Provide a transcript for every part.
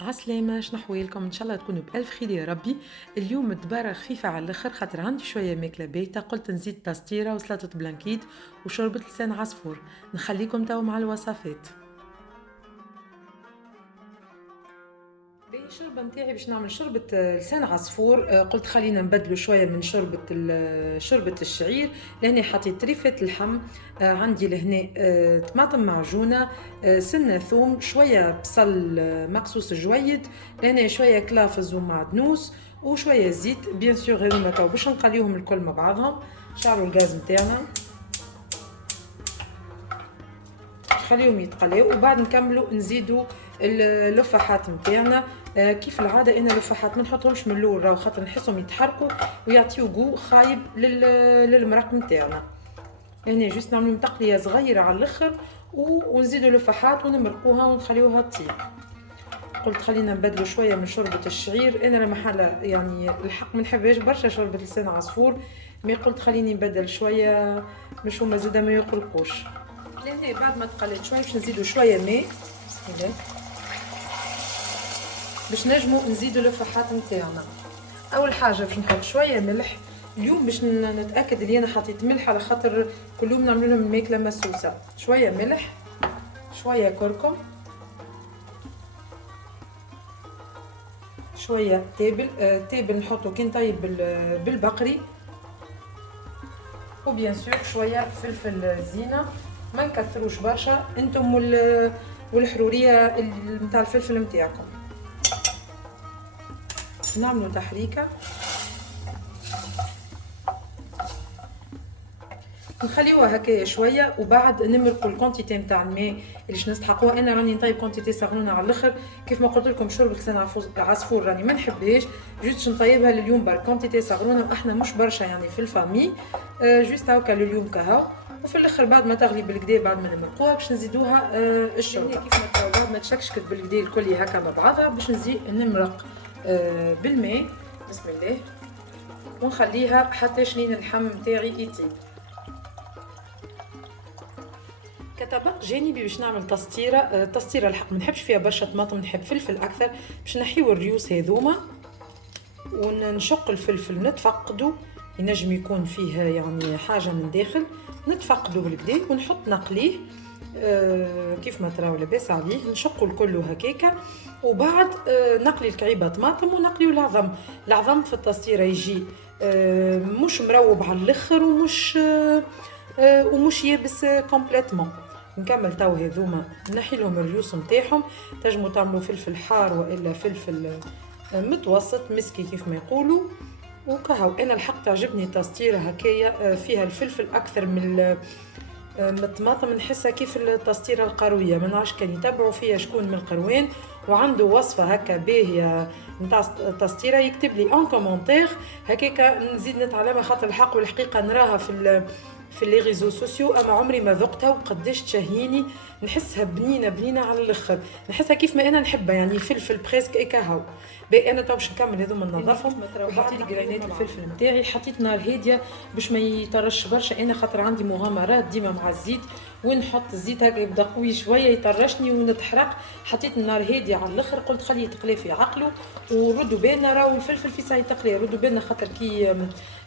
عسلامة، شنو حوالكم؟ ان شاء الله تكونوا بألف خير يا ربي. اليوم الدبارة خفيفة على الاخر خاطر عندي شوية ماكلة بايتة، قلت نزيد تستيرة وسلطة بلانكيت وشوربة لسان عصفور. نخليكم تو مع الوصفات. باهي الشوربة متاعي باش نعمل شوربة لسان عصفور. قلت خلينا نبدلوا شوية من شوربة الشعير. لهنا حطيت ريفة اللحم، عندي لهنا طماطم معجونة، سنة ثوم، شوية بصل مقصوص جويد، لهنا شوية كلافز ومعدنوس وشوية زيت. بيان سور هذوما تو باش نقليوهم الكل مع بعضهم. شعلوا الغاز متاعنا، خليهم يتقلاو وبعد نكملوا نزيدوا اللفاحات نتاعنا. كيف العاده انا اللفاحات ما نحطهمش من الاول راهو خاطر نحسهم يتحرقوا ويعطيو جو خايب للمرق نتاعنا. هنا جوست نعملوا تقليه صغيره على الاخر ونزيدوا اللفاحات ونمرقوها ونخليوها تطيب. قلت خلينا نبدلوا شويه من شوربه الشعير. انا لما حاله يعني الحق ما نحبهاش برشا شوربه لسان عصفور، مي قلت خليني نبدل شويه مش هما زاده ما يقلقوش. لهنا بعد ما تقليت شويه باش نزيدوا شويه ماء. بسم الله، باش نجموا نزيدوا اللفاحات نتاعنا. اول حاجه باش نحط شويه ملح. اليوم باش نتاكد اللي انا حطيت ملح على خاطر كل يوم نعمل لهم الماكله مسوسه. شويه ملح، شويه كركم، شويه تابل نحطو كي نطيب بالبقري، وبيان سور شويه فلفل زينه. ما نكثروش برشا انتم والحروريه نتاع الفلفل نتاعكم. نعملوا تحريكه، نخليوها هكايا شويه وبعد نمرقوا الكونتيتي نتاع الماء اللي نستحقوها. انا راني نطيب كونتيتي صغنونه على الاخر، كيف ما قلت لكم شوربه لسان عصفور راني ما نحبهاش، جوست نطيبها لليوم برك كونتيتي صغنونه واحنا مش برشا يعني في الفامي. جوست هاكا لليوم كهو. وفي الاخر بعد ما تغلي بالكدا بعد ما نمرقوها باش نزيدوها الشوربه كيف ما تراو. بعد ما تشكشكت بالكدا الكل هكا مع بعضها باش نزيد نمرق بالماء. بسم الله، ونخليها حتى شنين اللحم نتاعي يطيب. كطبق جانبي باش نعمل تسطيره الحق ما نحبش فيها برشا طماطم، نحب فلفل اكثر. باش نحيو الريوس هذوما ونشق الفلفل نتفقدو، ينجم يكون فيه يعني حاجه من داخل، نتفقدو بالكدا ونحط نقليه كيف ما تراو لاباس عليه. نشقو الكل هكاكا وبعد نقلي الكعيبه طماطم ونقليو العظم في التسطيره يجي مش مروب على الاخر ومش يابس كومبليتمون. نكمل تو هذوما نحي لهم الريوس نتاعهم. تنجموا تعملوا فلفل حار والا فلفل متوسط مسكي كيف ما يقولوا. وكهو انا الحق تعجبني تسطيره هكايا فيها الفلفل اكثر من الطماطم، نحسها كيف التسطيره القرويه. ما نعرفش كان يتبعوا فيها شكون من القروان وعنده وصفه هكا باهيه نتاع تسطيره يكتب لي اون كومونتير هكاكا نزيد نتعلمها، خاطر الحق والحقيقه نراها في لي ريزو سوسيو اما عمري ما ذقتها وقداش تشهيني. نحسها بنينه على الاخر، نحسها كيف ما انا نحبها يعني فلفل بريسك اكاهو. باهي انا تو باش نكمل هذوما ننظفهم. حطيت جرينات الفلفل نتاعي، حطيت نار هاديه باش ما يطرش برشا. انا خاطر عندي مغامرات ديما مع الزيت، ونحط الزيت هكا يبدا قوي شويه يطرشني ونتحرق. حطيت النار هاديه على الاخر، قلت خليه يتقلى في عقله وردوا بالنا راهو الفلفل في ساعه يتقلى. ردوا بالنا خاطر كي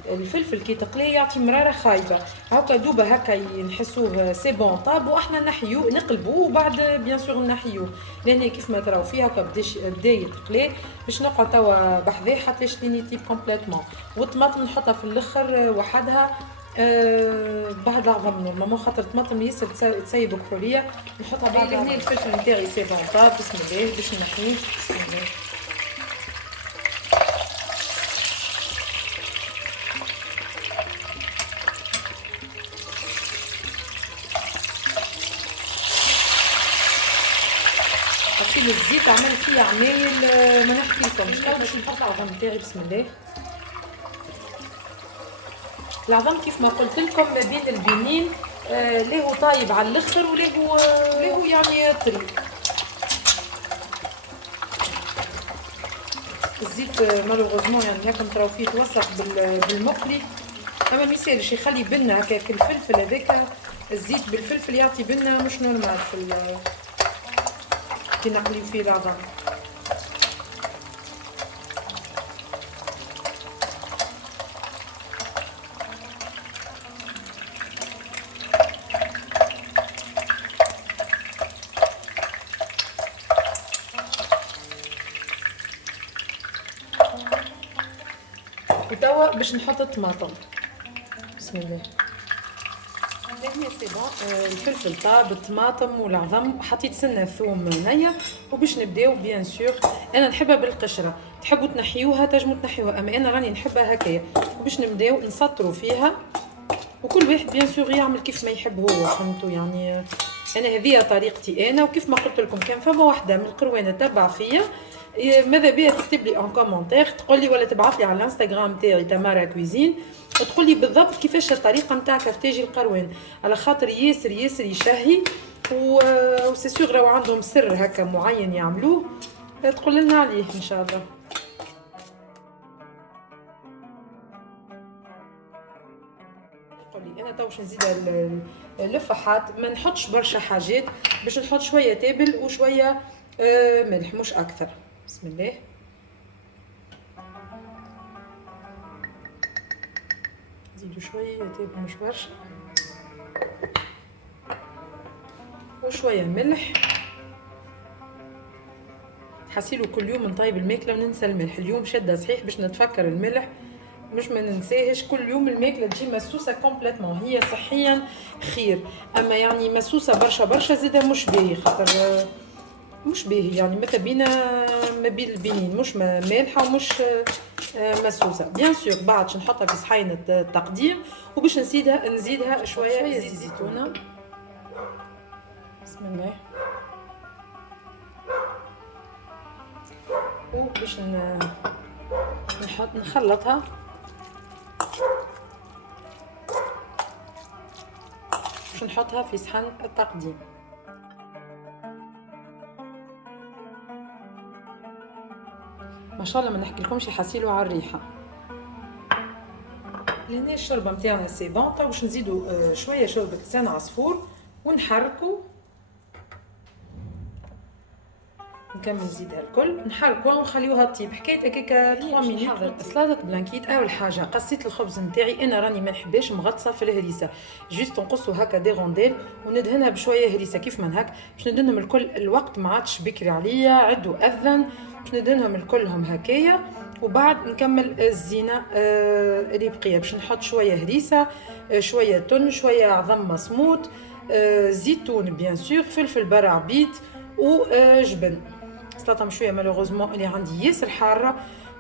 الفلفل كي تقلي يعطي مراره خايبه هكا دوبه هكا نحسوه سي بون طاب واحنا نحيوه نقلبوه وبعد بيان سور نحيوه. لان كيف ما تراو فيه هكا بدا يتقلي باش نقعد توا بحذاه حتى يشليني يطيب كومبليتمون. والطماطم نحطها في الاخر وحدها بعد العظم نورمالمون خاطر الطماطم ياسر تسيب كحوليه نحطها بعد. هنا الفلفل نتاعي سي بون طاب. بسم الله باش نحيه. بسم الله. غسيل الزيت عمل فيه عمايل ما نحكي لكمش. باش نحط العظم نتاعي. بسم الله. العظم كيف ما قلت لكم ما بين البنين ليه هو طايب على الاخر وليه هو يعني طري. الزيت مالوغوزمون يعني هكا تراو فيه توسخ بالمقلي، اما ما يسالش يخلي بنه هكاك الفلفل هذاك. الزيت بالفلفل يعطي بنه مش نورمال كي نقليو فيه العظم. وتوا باش نحط الطماطم. بسم الله. هي سي بون. الفلفل طاب، الطماطم والعظم، وحطيت سنه ثوم نيه، وباش نبداو بيان سور. انا نحبها بالقشره، تحبوا تنحيوها تنجموا تنحيوها، اما انا راني نحبها هكايا. وباش نبداو نسطروا فيها، وكل واحد بيان سور يعمل كيف ما يحب هو، فهمتوا يعني. انا هذه طريقتي انا، وكيف ما قلت لكم كان فما واحده من القروانه تبع فيا، ماذا بيا تكتب لي ان كومونتير تقول لي، ولا تبعث لي على الانستغرام تاعي تمارا كويزين، وتقول لي بالضبط كيفاش الطريقه نتاع كفتاجي القروان، على خاطر ياسر ياسر يشهي. وسي سور راهو عندهم سر هكا معين يعملوه، تقول لنا عليه ان شاء الله. قولي انا تو باش نزيد اللفحات، ما نحطش برشا حاجات، باش نحط شويه تابل وشويه ملح مش اكثر. بسم الله. نزيدوا شويه تابل مش برشا، وشويه ملح. حسيلو كل يوم نطيب الماكله وننسى الملح، اليوم شاده صحيح باش نتفكر الملح، مش ما ننساهش. كل يوم الماكله تجي مسوسه كومبليتمون، هي صحيا خير، اما يعني مسوسه برشا برشا زيدا مش باهي، خاطر مش باهي يعني متى بينا ما بين البنين، مش مالحه ومش مسوسه. بيان سور بعد باش نحطها في صحينه التقديم، وباش نزيدها شويه زيت زيتونه. بسم الله. وباش نخلطها. باش نحطها في صحن التقديم. ما شاء الله ما نحكي لكمش حاسيلو على الريحه. لهنا الشوربه نتاعنا سي بون. تو باش نزيدو شويه شوربه لسان عصفور ونحركو. نكمل نزيدها الكل، نحركوها ونخليوها تطيب حكايه هكاكا 3 مينوت. سلطه بلانكيت. اول حاجه قصيت الخبز نتاعي، انا راني ما نحبش مغطسه في الهريسه، جوست نقصو هكا دي رونديل وندهنها بشويه هريسه كيف ما نهك، باش ندهنهم الكل. الوقت ما عادش بكري عليا، عدو اذن، باش ندهنهم الكلهم هكايا. وبعد نكمل الزينه اللي بقيه، باش نحط شويه هريسه، شويه تن، شويه عظم مصموط، زيتون بيان سور، فلفل برع بيت، وجبن. سلطه مشويه مالوغوزمون اللي عندي ياسر حاره،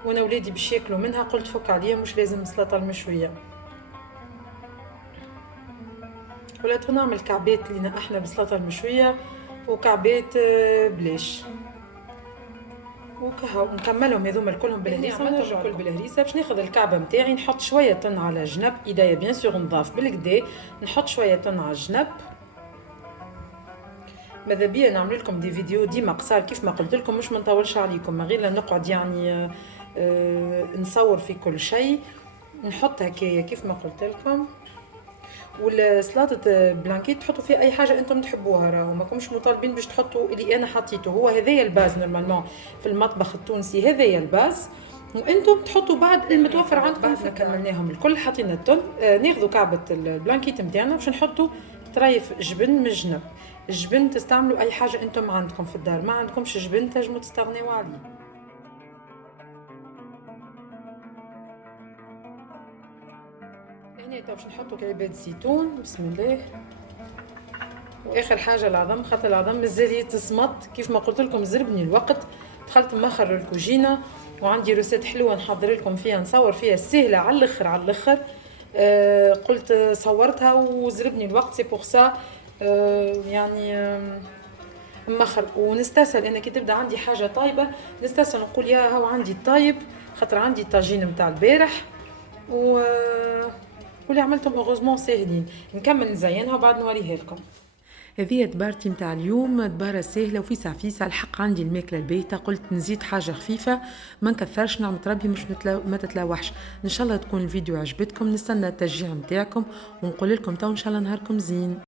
وانا ولادي باش ياكلوا منها، قلت فك عليا مش لازم السلطه المشويه. ولا نعمل كعبات لينا احنا بالسلطه المشويه، وكعبات بلاش. وكهو نكملهم هذوما الكلهم بالهريسه، ونرجعوا الكل بالهريسه. باش ناخذ الكعبه نتاعي، نحط شويه تن على جنب، ايديا بيان سور نضاف بالكدا، نحط شويه تن على جنب. ماذا بيا نعمل لكم دي فيديو ديما قصار كيف ما قلت لكم، مش منطولش عليكم، ما غير نقعد يعني نصور في كل شيء. نحط هكايا كيف ما قلت لكم. والسلطه بلانكيت تحطوا فيها اي حاجه انتم تحبوها، راهو ماكمش مطالبين باش تحطوا اللي انا حطيته، هو هذايا الباز نورمالمون في المطبخ التونسي، هذايا الباز، وانتم تحطوا بعد المتوفر عندكم. بعد كملناهم الكل، حطينا التل. ناخذوا كعبه البلانكيت نتاعنا باش نحطوا طريف جبن من الجنب. الجبن تستعملوا اي حاجه انتم عندكم في الدار، ما عندكمش جبن تنجموا تستغنيوا عليه. هنا باش نحطوا كعبات زيتون. بسم الله. واخر حاجه العظم، خاطر العظم مازال يتصمت كيف ما قلت لكم، زربني الوقت، دخلت مخر الكوجينه وعندي روسيت حلوه نحضر لكم فيها، نصور فيها سهله على الاخر على الاخر. قلت صورتها وزربني الوقت، سي بور سا يعني مخر. ونستسهل انا كي تبدا عندي حاجه طايبه نستسهل نقول يا هاو عندي الطايب، خاطر عندي الطاجين نتاع البارح واللي عملتهم اوغوزمون ساهلين. نكمل نزينها وبعد نوريها لكم. هذه دبارتي متاع اليوم، دبارة سهلة وفيسع فيسع. الحق عندي الماكلة البيتة، قلت نزيد حاجة خفيفة ما نكثرش، نعمة ربي مش ما تتلوحش. ان شاء الله تكون الفيديو عجبتكم، نستنى التشجيع متاعكم ونقول لكم تو ان شاء الله نهاركم زين.